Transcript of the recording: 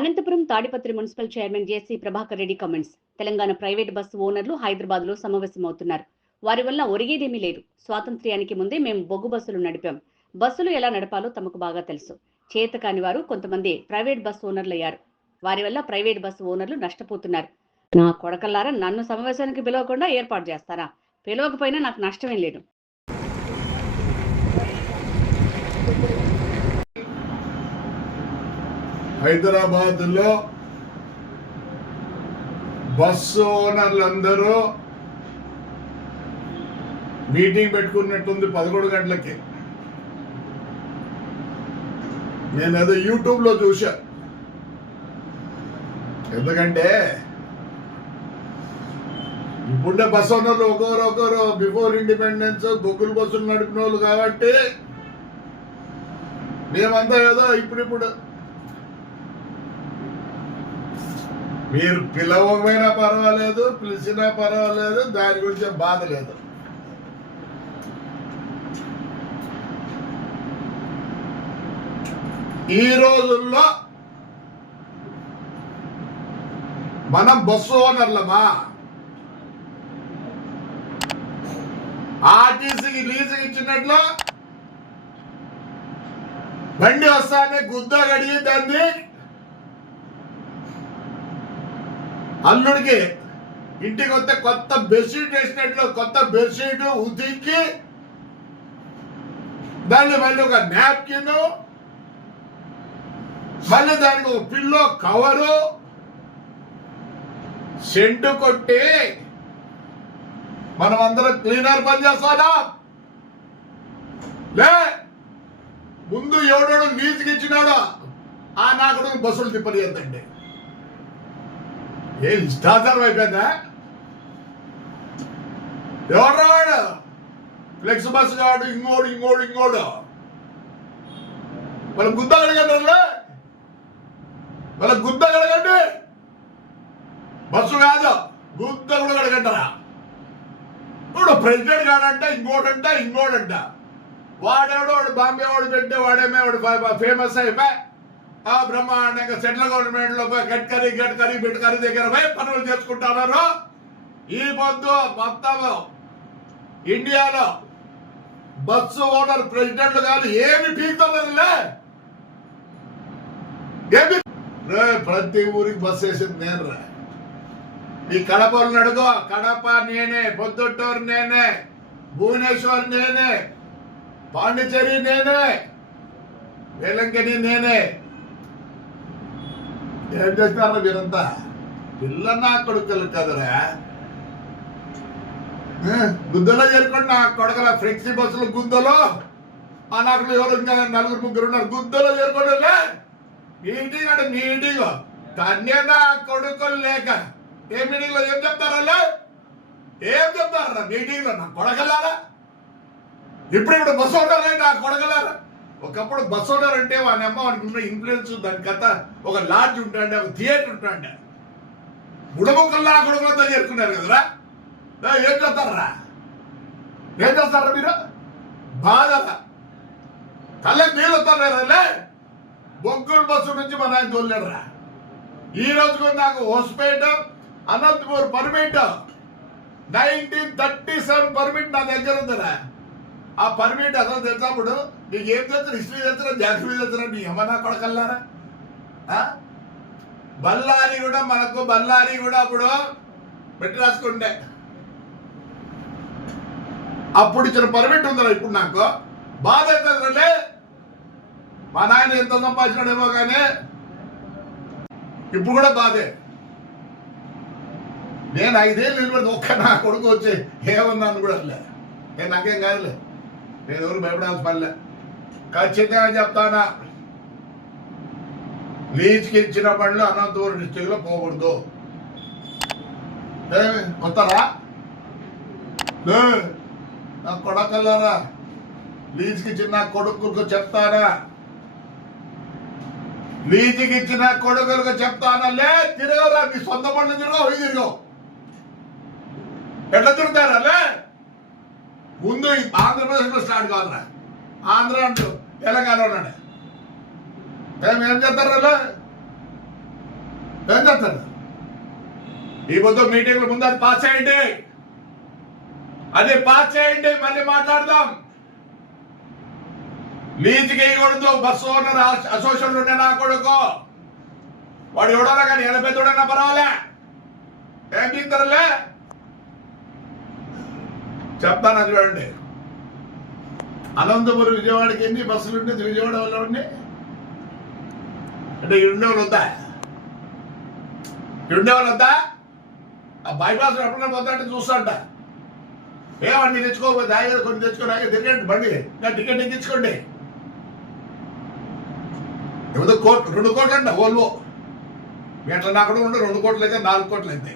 Anantapuram Tadipatri municipal chairman JC Prabhakar Reddy comments Telangana private bus ఓనర్లు హైదరాబాద్లో సమావేశమవుతున్నారు. వారి వల్ల ఒరిగేదేమీ లేదు. స్వాతంత్ర్యానికి ముందే మేము బొగ్గు బస్సులు నడిపాం. బస్సులు ఎలా నడపాలో తమకు బాగా తెలుసు. చేత కాని వారు కొంతమంది ప్రైవేట్ బస్సు ఓనర్లు అయ్యారు వారి వల్ల ప్రైవేట్ బస్సు ఓనర్లు నష్టపోతున్నారు. నా కొడకల్లారా నన్ను సమావేశానికి పిలవకుండా ఏర్పాటు చేస్తారా? పిలవకపోయినా నాకు నష్టమేం లేదు. హైదరాబాద్లో బస్సు ఓనర్లందరూ మీటింగ్ పెట్టుకున్నట్టుంది పదకొండు గంటలకి. నేను ఏదో యూట్యూబ్లో చూశా. ఎందుకంటే ఇప్పుడే బస్ ఓనర్లు ఒకరు ఒకరు బిఫోర్ ఇండిపెండెన్స్ బొగ్గులు బస్సులు నడిపిన వాళ్ళు కాబట్టి మేమంతా ఏదో ఇప్పుడిప్పుడు మీరు పిలవమైనా పర్వాలేదు పిలిచినా పర్వాలేదు దాని గురించి బాధ లేదు. ఈ రోజుల్లో మనం బస్సు ఓనర్లమా? ఆర్టీసీకి లీజుకి ఇచ్చినట్లు బండి వస్తానే గుద్ద గడిగి దాన్ని అల్లుడికి ఇంటికి వస్తే కొత్త బెడ్షీట్ వేసినట్లు కొత్త బెడ్షీట్ ఉతికి దాన్ని మళ్ళీ ఒక నాప్కిన్ మళ్ళీ దానికి ఒక పిల్లో కవరు సెంటు కొట్టి మనం అందరం క్లీనర్ పని చేస్తానా లే! ముందు ఎవడోడు లీజుకి ఇచ్చినాడో ఆ నాకుడు బస్సులు తిప్పలేదండి ఏం ఇష్టాచారం అయిపోయిందా? ఎవరు వాడు? ఫ్లెక్స్ బస్ కాడు ఇంకోడు ఇంకోడు ఇంకోడు. వాళ్ళ గుద్ద అడగండి వాళ్ళ గుద్ద అడగండి బస్సు కాదు గుద్ద కూడా అడగంటారా ఇప్పుడు ప్రెసిడెంట్ కాడంట ఇంకోటంట ఇంకోటంట వాడేవాడు వాడు బాంబే వాడు పెట్టే వాడేమే వాడు ఫేమస్ అయిపోయి. ఆ బ్రహ్మాండంగా సెంట్రల్ గవర్నమెంట్లో పోయి గడ్కరీ గడ్కరీ బిడ్కరీ దగ్గర పోయి పనులు చేసుకుంటున్నారు. ఈ పొద్దు మొత్తం ఇండియాలో బస్సు ఓనర్ ప్రెసిడెంట్లు కాదు ఏమి పీకుతుందలే ఏమి? ప్రతి ఊరికి బస్సు వేసింది నేను రా. ఈ కడపలు నడుగో కడప నేనే పొద్దుటూరు నేనే భువనేశ్వర్ నేనే పాండిచేరి నేనే వేలంకని నేనే ఏం చేస్తారా మీరంతా పిల్ల నా కొడుకులు కదరా. గుద్దలో చేరుకోండి నా కొడుకుల ఫ్లెక్సీ బస్సులు గుద్దలో ఆ నాకు ఎవరు నలుగురు ముగ్గురు ఉన్నారు గుద్దలో చేరుకోండి మీటింగ్ అంటే మీటింగ్ కన్య నా కొడుకులు లేక. ఏ మీటింగ్లో ఏం చెప్తారా ఏం చెప్తారా మీటింగ్లో నా కొడకలారా? ఇప్పుడు ఇప్పుడు బస్సు ఓనర్ నా కొడకలారా? ఒకప్పుడు బస్సు ఓనర్ అంటే వాని అమ్మ వానికి ఉన్న ఇన్ఫ్లుయెన్స్ దాని కథ ఒక లాడ్జ్ ఉంటాండే ఒక థియేటర్ ఉంటాండే. బుడముక్కల్లా కొడుకులతో చేరుకున్నారు కదరా? ఏం చేస్తారా? ఏం చేస్తారా మీరు? బాధ కళ్ళకి నీళ్ళు వస్తారా బొగ్గుల బస్సు నుంచి మన ఆయన తోలేడరా ఈ రోజుకు నాకు Hospete Anantapur permit nineteen thirty seven permit నా దగ్గర ఉందిరా. ఆ పర్మిట్ అసలు తెలిసినప్పుడు నీకు ఏం తెలుసు? హిస్టరీ తెలుసు జాగ్రఫీ తెలుసు నీ ఏమన్నా కొడకల్లారా? ఆ? కూడా మనకు బల్లారి కూడా అప్పుడు పెట్టి రాసుకుంటే. అప్పుడు ఇచ్చిన పర్మిట్ ఉందిరా ఇప్పుడు నాకు. బాధ అవుతుందంటే మా నాయన ఎంత సంపాదించినాడేమో కానీ ఇప్పుడు కూడా బాధే. నేను ఐదేళ్ళు నిలబడి ఒక్క నా కొడుకు వచ్చి ఏమన్నాను కూడా లే నేను నాకేం కాదులే. నేను ఎవరు భయపడాల్సిన పనిలే ఖచ్చితంగా చెప్తానా? లీజ్కి ఇచ్చిన పనులు అనంతపురం డిస్టిక్లో పోకూడదు. ఏ, వస్తారా? నా కొడకల్లారా లీజ్కి ఇచ్చిన కొడుకులకు చెప్తానా? లీజ్కి ఇచ్చిన కొడుకులకు చెప్తానా? లే తిరగరా నీ సొంత పనులు తిరగవు తిరగవు. ఎట్లా తిరుగుతారా? ముందు ఆంధ్రప్రదేశ్లో స్టార్ట్ కావాలరా ఆంధ్ర అంటూ తెలంగాణ ఉన్నాడు ఏం ఏం చేస్తారా ఏం చేస్తారు? ఈ పొద్దు మీటింగ్ల ముందు అది పాస్ చేయండి. అది పాస్ చేయండి మళ్ళీ మాట్లాడదాం. నీతికి వేయకూడదు బస్సు ఓనర్ అసోసియేషన్ ఉండే నా కొడుకు. వాడు ఎవడన్నా కానీ ఎనభై తోడన్నా పర్వాలే. ఏం తీస్తారులే చెప్తాను చూడండి. అనంతపురం విజయవాడకి ఎన్ని బస్సులు ఉండేది విజయవాడ వల్ల ఉండి అంటే ఈ ఉండేవాళ్ళు వద్దా? ఉండేవాళ్ళు వద్దా? ఆ బైపాస్ ఎప్పుడైనా పోతా అంటే చూస్తాంట ఏమండి తెచ్చుకోకపోతే ఆయన కొన్ని తెచ్చుకొని ఆయన తిరగండి బండి. నా టికెట్ ఎక్కించుకోండి ఏదో కోట్ రెండు కోట్లు అంట ఓల్వో. మీ అట్లా నా కూడా ఉండే రెండు కోట్లు అయితే నాలుగు కోట్లు అయితే.